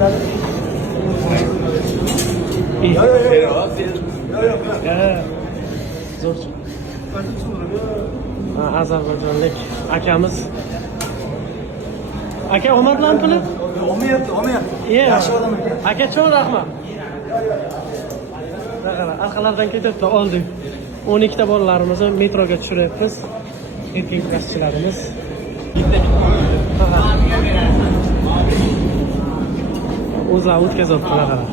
biladi. Zo'r. Ozarbayjonlik akamiz. Aka omad bilan puli? Olmayapti. Yaxshi odam ekan. Aka cho'ng rahmat. Arqalardan ketyapti, oldik. 12 ta bolalarimizni metroga tushiryapmiz. Erkak kurashchilarimiz. O'za o'tkazyaptilar qara.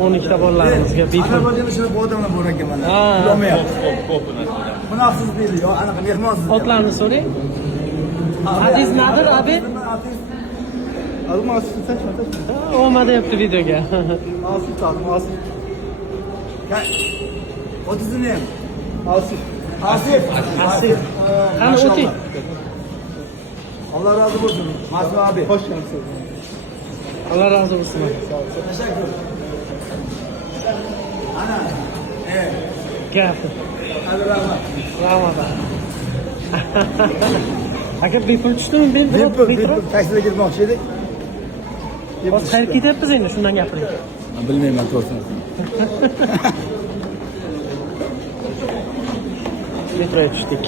12 ta bolalarimizga bepul. Ozarbayjonda shunaqa odamlar bor ekan mana. Olmayapti. Munosib deydi, yo anaqa mehmonsiz. Otlarni so'rang. Aziz nadir abi? Almasın sen çanta. Olmadı yaptı videoga. Asif aldım, Asif. Otuzun ne? Asif. Asif. Hani o'ting. Allah razı olsun. Masum abi. Hoş geldin. Allah razı olsun. Teşekkür. Ana. Evet. Gel. Hadi rahmat. Rahmat. Aka bepul tushdimi? Bepul. Taksiga girmoqchi edik. Hozir qayerga ketyapmiz endi? Shundan gapiring. Bilmayman to'g'risini. Metroga tushdik.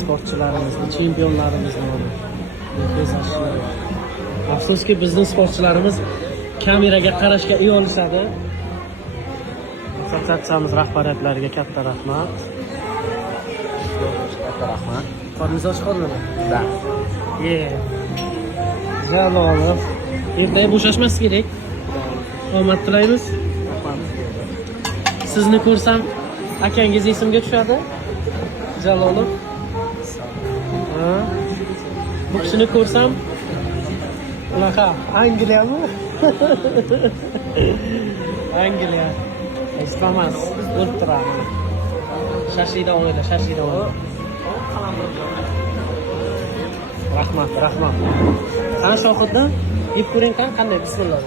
Sportchilarimizni, chempionlarimizni bezashlar. Afsuski bizning sportchilarimiz kameraga qarashga uyalishadi. Assotsiatsiyamiz rahbariyatlariga katta rahmat. Katta rahmat. Qorningiz och qolmadi? Da. Jalolov. Ertaga bo'shashmas kerak. Omad tilaymiz. Sizni ko'rsam akangiz esimga tushadi. Jalolov. Bu kishini ko'rsam unaqa Angliyami? Angliya. Ispamas, o'lib turadi. Shashida o'yda, shashida o'yda. Rahmat. Qani Shohiddan yeb ko'ring qanday bismillah.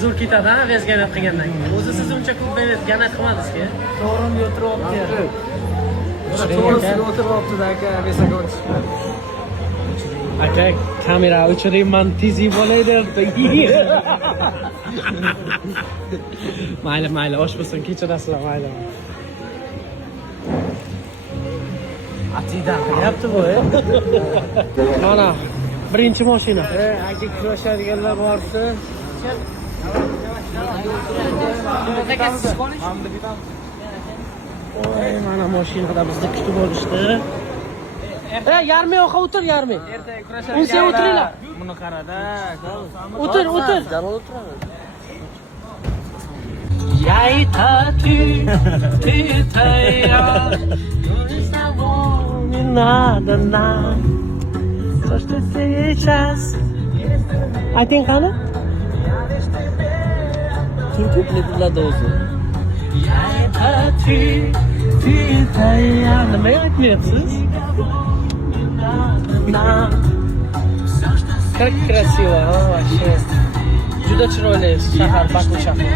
Zo'r ketadi, vezganat qilgandan keyin. O'zi siz uncha ko'p vezganat qilmadingiz-ku. To'g'rimda o'tiryapti. To'g'risida o'tiryapti aka, besaga o'tishdi. Aka, kamera o'chirayman, tez yeb olay derdi. Mayli, osh bo'lsin, kechirasizlar, mayli. Atidan qilyapti bu. Mana, birinchi mashina. Aka kurashadiganlar borsa, Oy, mana mashinada bizni kutib olishdi. Yarmi yo'q, o'tir yarmi. ertaga kurashadiganlar. Sen o'tiringlar. Buni qarada. O'tir. Jalol o'tiradi. Jag tar tayyor. Nada. Först сейчас. Ayting qani? Turk biladi o'zi. Nima aytmayapsiz? Как красиво, вообще. Juda chiroyli shahar, Baku shahri.